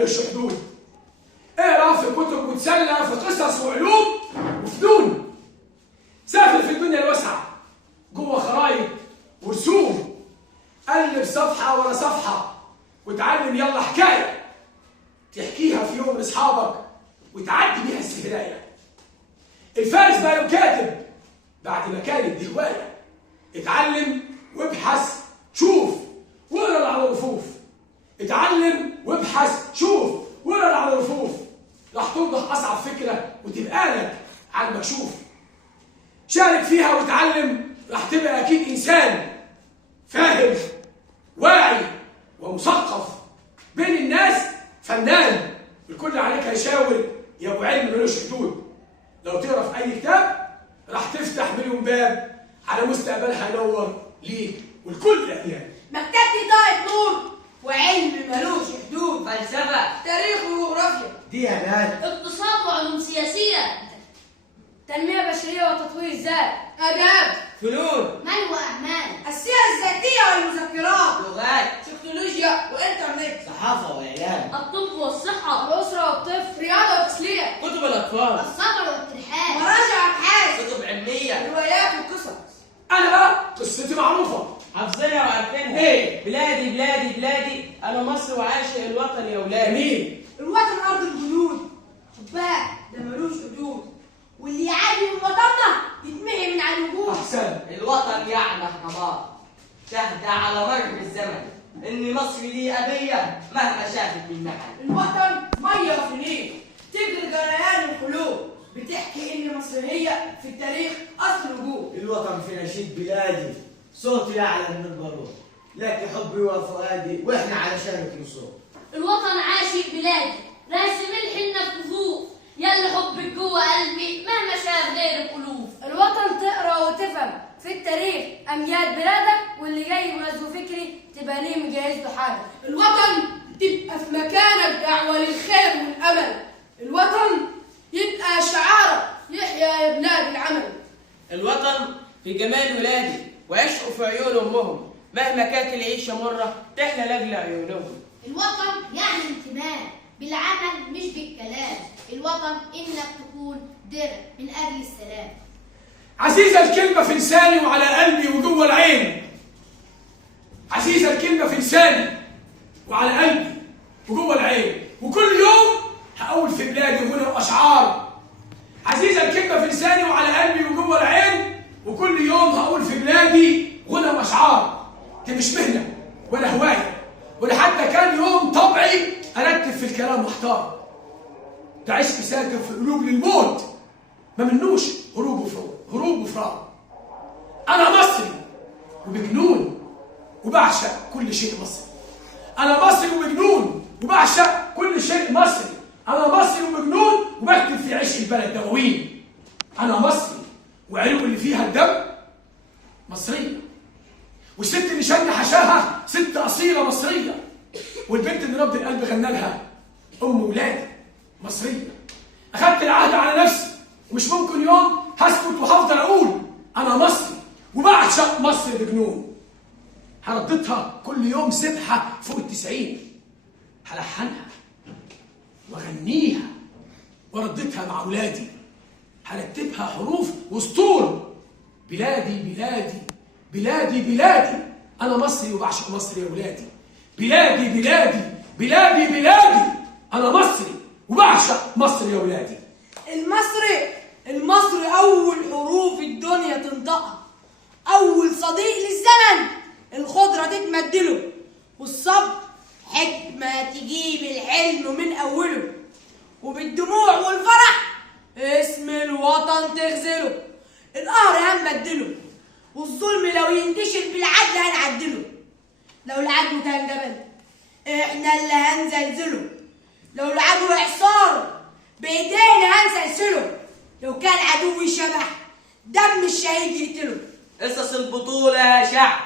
ملوش حدود. اقرا في كتب وتسلى في قصص وعلوم وفنون. سافر في الدنيا الواسعة جوه خرايط ورسوم. قلب صفحة ورا صفحة وتعلم يلا حكاية تحكيها في يوم لاصحابك وتعدي بيها السهراية. الفارس بقى كاتب بعد ما كانت دي هواية. اتعلم وابحث شوف واقرا على الرفوف. اتعلم وابحث شوف واقرا على الرفوف. راح توضح اصعب فكره وتبقى لك على المكشوف. شارك فيها وتعلم راح تبقى اكيد انسان فاهم واعي ومثقف بين الناس فنان. الكل عليك هيشاور يا ابو علم ملوش حدود. لو تقرا في اي كتاب راح تفتح مليون باب على مستقبلها ينور ليك والكل اجيال. مكتبتي ضاعت نور وعلم ملوش حدود. فلسفة، تاريخ وجغرافيا، ديانات، اقتصاد وعلوم سياسية، تنمية بشرية وتطوير الذات، آداب، فنون، مال وأعمال، السير الذاتية والمذكرات، لغات، تكنولوجيا وإنترنت، صحافة وإعلام، الطب والصحة، الأسرة والطفل، رياضة وتسلية، كتب الأطفال، السفر والترحال، مراجع أبحاث، كتب علمية، روايات وقصص. انا بقى قصتي معروفه حافظينها وعارفينها. ايه؟ بلادي بلادي بلادي، انا مصر وعاشق الوطن يا ولادي. جميل. الوطن أرض الجنود، حبها ده ملوش حدود، واللي يعادي من وطننا يتمحي من على الوجود. احسن. الوطن يعني حضارة شهد على مر الزمن إن مصر دي أبية مهما شافت من محن. الوطن مية في النيل تجري جريان القلوب، بتحكي إن مصر هي في التاريخ أصل الوجود. الوطن في نشيد بلادي، صوتي أعلى من البارود، لكن حبي وفؤادي وإحنا علشانك نصوت. الوطن عاشق بلادي، راسم الحنة في كفوف، يلي حبك جوه قلبي مهما شاف غير الألوف. الوطن تقرا وتفهم في التاريخ أمجاد بلادك، واللي جاي بغزو فكري تبقى ليه مجهز له حاجة. الوطن تبقى في مكانك دعوة للخير والأمل. الوطن يبقى شعارك يحيى يا بلاد العمل. الوطن في جمال ولادي وعشقوا في عيون امهم، مهما كانت العيشه مره تحلى لاجل عيونهم. الوطن يعني انتماء بالعمل مش بالكلام. الوطن إنك تكون درع من أجل السلام. عزيزة الكلمة في لساني وعلى قلبي وجوه العين. عزيزة الكلمة في لساني وعلى قلبي وجوه العين، وكل يوم هقول في بلادي غنى وأشعار. عزيزة الكلمة في لساني وعلى قلبي وجوه العين، وكل يوم هقول في بلادي غنى وأشعار. دي مش مهنة ولا هواية ولا حتى كان يوم طبعي أرتب في الكلام واحتار. ده عشق ساكن في قلوب للموت ما منوش هروب وفرار. أنا مصري وبجنون وبعشق كل شيء مصري. أنا مصري وبجنون وبعشق كل شيء مصري. أنا مصري وبجنون وبكتب في عشق البلد دواوين. أنا مصري وعلو اللي فيها الدم مصرية، والست اللي شن حشاها ست أصيلة مصرية، والبنت اللي نبض القلب غنى لها أم ولادي مصرية. أخدت العهد على نفسي ومش ممكن يوم هسكت وهفضل أقول أنا مصري وبعشق مصر بجنون. هرددها كل يوم سبحة فوق ال90، هلحنها وأغنيها ورددها مع أولادي، هرتبها حروف وسطور. بلادي بلادي بلادي بلادي، أنا مصري وبعشق مصر يا ولادي. بلادي بلادي بلادي بلادي، أنا مصري وبعشق مصر يا ولادي. المصري أول حروف الدنيا تنطقها، أول صديق للزمن الخضرة تتمدله، والصبر حكمة تجيب الحلم من أوله، وبالدموع والفرح اسم الوطن تغزله. القهر هنبدله، والظلم لو ينتشر بالعدل هنعدله. لو العدو كان جبل احنا اللي هنزلزله، لو العدو اعصار بايدينا هنسلسله، لو كان عدوي شبح دم الشهيد يقتله. قصص البطولة يا شعب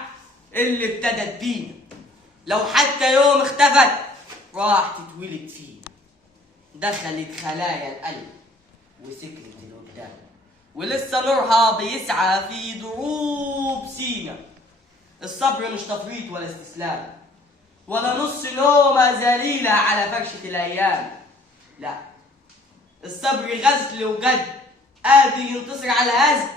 اللي ابتدت بينا، لو حتى يوم اختفت راح تتولد فينا. دخلت خلايا القلب وسكرت الوجدان، ولسه نورها بيسعى في دروب سينا. الصبر مش تفريط ولا استسلام، ولا نص نومة ذليلة على فرشة الأيام. لا، الصبر غزل وجد، قادر ينتصر على الهزل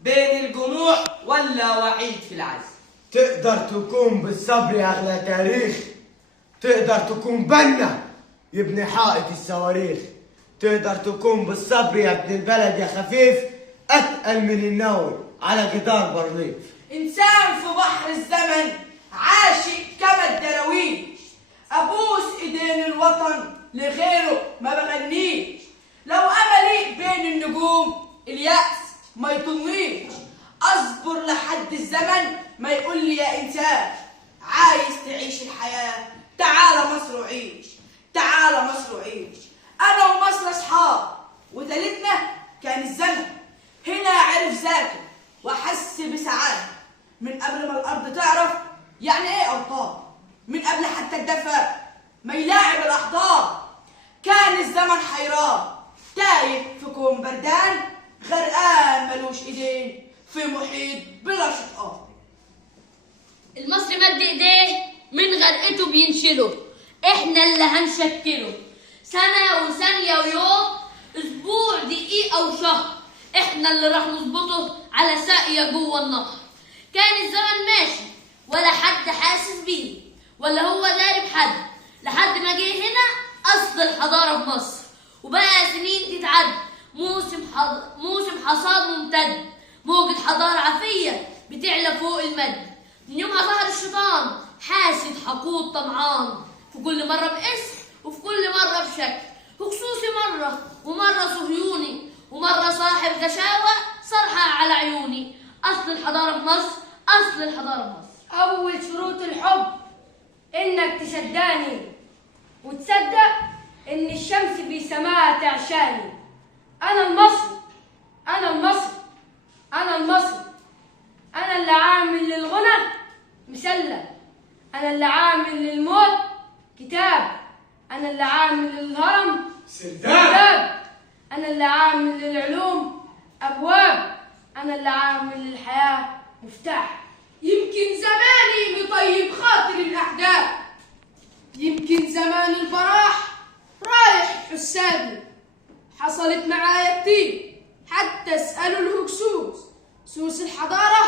بين الجموع ولا وحيد في العزل. تقدر تكون بالصبر يا أغلى تاريخ، تقدر تكون بنا يبني حائط الصواريخ، تقدر تكون بالصبر يا ابن البلد يا خفيف أتقل من النووي على جدار بارليف. إنسان في بحر الزمن عاشق كما الدراويش، أبوس إيدين الوطن لغيره ما بغنيش. لو أملي بين النجوم اليأس ما يطنيش، أصبر لحد الزمن ما يقول لي يا إنسان عايز تعيش الحياة، تعال مصر وعيش، تعال مصر وعيش. أنا ومصر أصحاب وتالتنا كان الزمن، هنا عرف ذاته وحس بسعادة من قبل ما الأرض تعرف يعني إيه أوطان، من قبل حتى الدفا ما يلاعب الأحضان. كان الزمن حيران تايه في كون بردان، غرقان ملوش إيدين في محيط بلا شطآن. المصري مد ايديه من غرقته بينشله، احنا اللي هنشكله. سنة وثانية ويوم، اسبوع دقيقة وشهر، احنا اللي راح نظبطه على ساقية جوه النهر. كان الزمن ماشي ولا حد حاسس بيه ولا هو داري بحد، لحد ما جه هنا اصل الحضارة في مصر، وبقى سنين تتعد، موسم حصاد ممتد، موجة حضارة عافية بتعلى فوق المد. من يومها ظهر الشيطان حاسد حقود طمعان، في كل مرة باسم وفي كل مرة بشكل، وخصوصي مرة ومرة صهيوني، ومرة صاحب غشاوة صرحة على عيوني. أصل الحضارة في مصر، أصل الحضارة في مصر. أول شروط الحب إنك تصدقني وتصدق إن الشمس بسماها تعشاني. أنا المصري، أنا المصري، أنا المصري، أنا اللي عامل للغنى مسلة، أنا اللي عامل للموت كتاب، أنا اللي عامل للهرم سرداب، أنا اللي عامل للعلوم أبواب، أنا اللي عامل للحياة مفتاح. يمكن زماني مطيب خاطر الأحداث، يمكن زمان الفرح رايح حسابي، حصلت معايا كتير حتى اسألوا الهكسوس، سوس الحضارة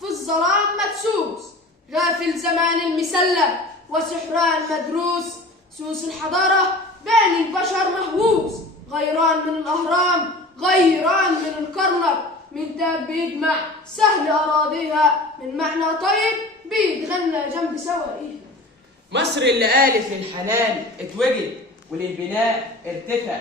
في الظلام مدسوس، غافل زمان المسلم وسحران مدروس، سوس الحضارة بين البشر مهووس، غيران من الأهرام غيران من الكرنك، من داب بيجمع سهل أراضيها، من معنى طيب بيتغنى جنب سوائيها. مصر اللي قالت للحنان اتوجد وللبناء ارتفع،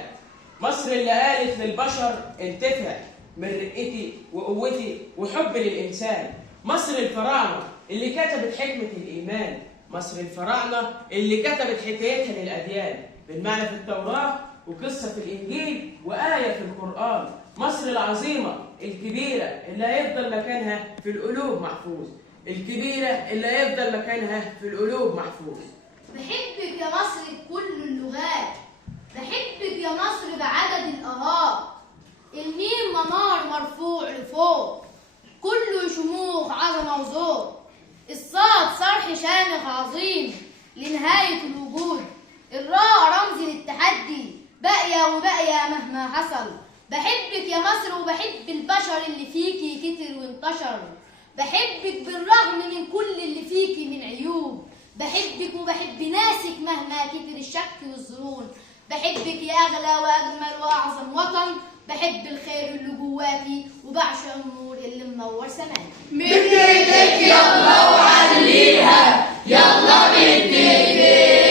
مصر اللي قالت للبشر انتفع من رقتي وقوتي وحب للإنسان. مصر الفراعنة اللي كتبت حكمة الإيمان، مصر الفراعنة اللي كتبت حكايتها للأديان، بالمعنى في التوراة وقصة في الإنجيل وآية في القرآن. مصر العظيمة الكبيرة اللي هيفضل مكانها في القلوب محفوظ، الكبيرة اللي هيفضل مكانها في القلوب محفوظ. بحبك يا مصر بكل اللغات، بحبك يا مصر بعدد الآهات، الميم منار مرفوع لفوق، كله شموخ عظمة وذوق، الصاد صرح شامخ عظيم لنهاية الوجود، الراء رمز للتحدي باقية وباقية مهما حصل. بحبك يا مصر وبحب البشر اللي فيكي كتر وانتشر، بحبك بالرغم من كل اللي فيكي من عيوب، بحبك وبحب ناسك مهما كتر الشك والظنون، بحبك يا أغلى وأجمل وأعظم وطن، بحب الخير اللي جواكي وبعشق النور اللي منور سماكي. مد ايدك يلا وعليها، يلا مد ايديك،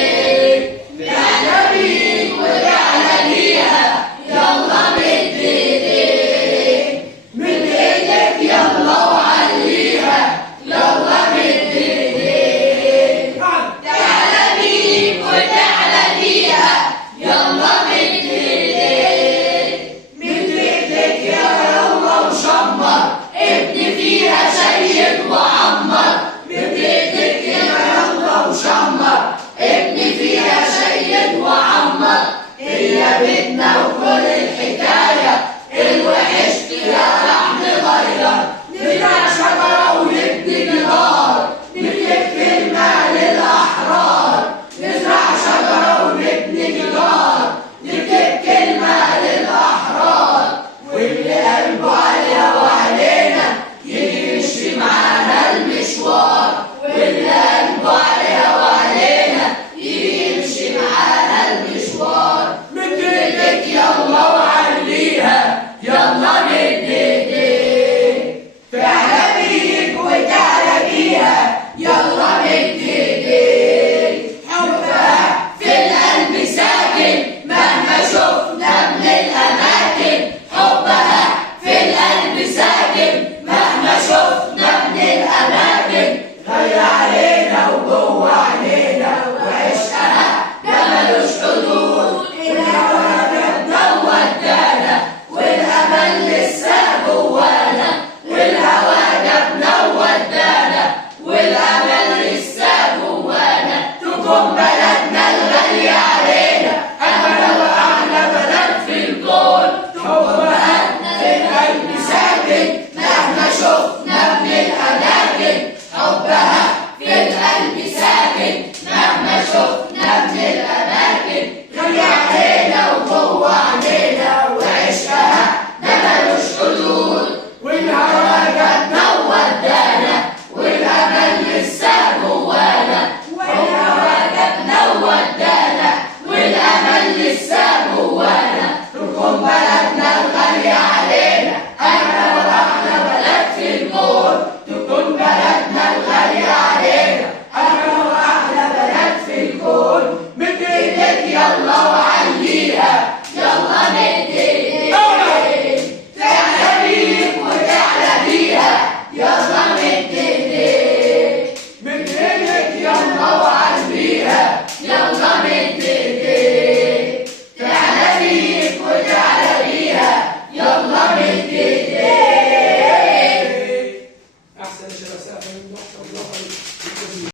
تعالى بيك وتعالى ليها، يلا مد ايديك، مد ايدك يلا وعليها، يلا مد ايديك، تعالى بيك وتعالى ليها، يلا مد ايديك، مد ايدك يا يلا وشمر، ابني فيها شيد وعمر، مد ايدك يا يلا وشمر، ابني فيها شيد وعمر، هي بيتنا وكل الحكاية، الوحش فيها راح نغير، نزرع شجرة ونبني جدار، نكتب كلمة للأحرار. بلدنا